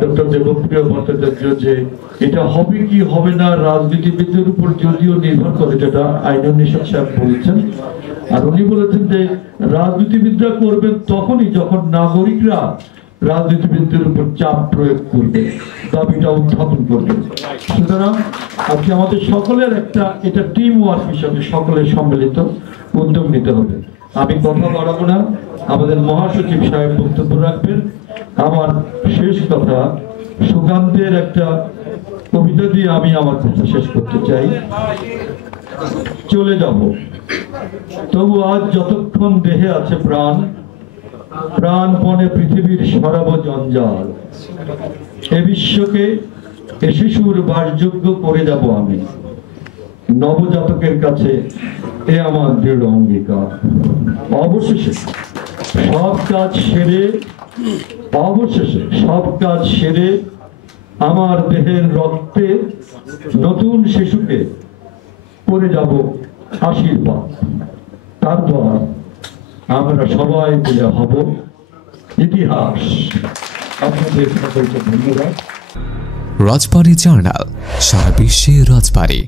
Doctor Debapriya Bhattacharya যে এটা হবে কি হবে না রাজনীতিবিদদের উপর যদিও নির্ভর করে, যেটা আইনুন নিশাত সাহেব বলেছেন। আর উনি বলেছেন যে রাজনীতিবিদরা করবেন তখনই যখন নাগরিকরা রাজনীতিবিদদের উপর চাপ প্রয়োগ করবে, দাবিটা উত্থাপন করবে। সুতরাং আজকে আমাদের সকলের এটা টিম ওয়ার্ক হিসাবে সকলের সম্মিলিত উদ্যোগ নিতে হবে। আমি কথা বাড়াবো না, আমাদের মহাসচিব সাহেব বক্তব্য রাখবেন। আমার শেষ কথা সুকান্তের একটা কবিতা দিয়ে আমি আমার কথা শেষ করতে চাই। চলে যাব তবু আজ যতক্ষণ দেহে আছে প্রাণ, প্রাণপণে পৃথিবীর সরাব জঞ্জাল। এ বিশ্বকে এ শিশুর বাসযোগ্য করে যাব আমি, নবজাতকের কাছে এ আমার দৃঢ় অঙ্গীকার। অবশেষে সব কাজ সেরে আমার দেহের রক্তে নতুন শিশুকে করে যাব আশীর্বাদ। তারপর আমরা সবাই মিলে হব ইতিহাস। আপনাদের সকলকে ধন্যবাদ। রাজবাড়ী জার্নাল, সারা বিশ্বে রাজবাড়ী।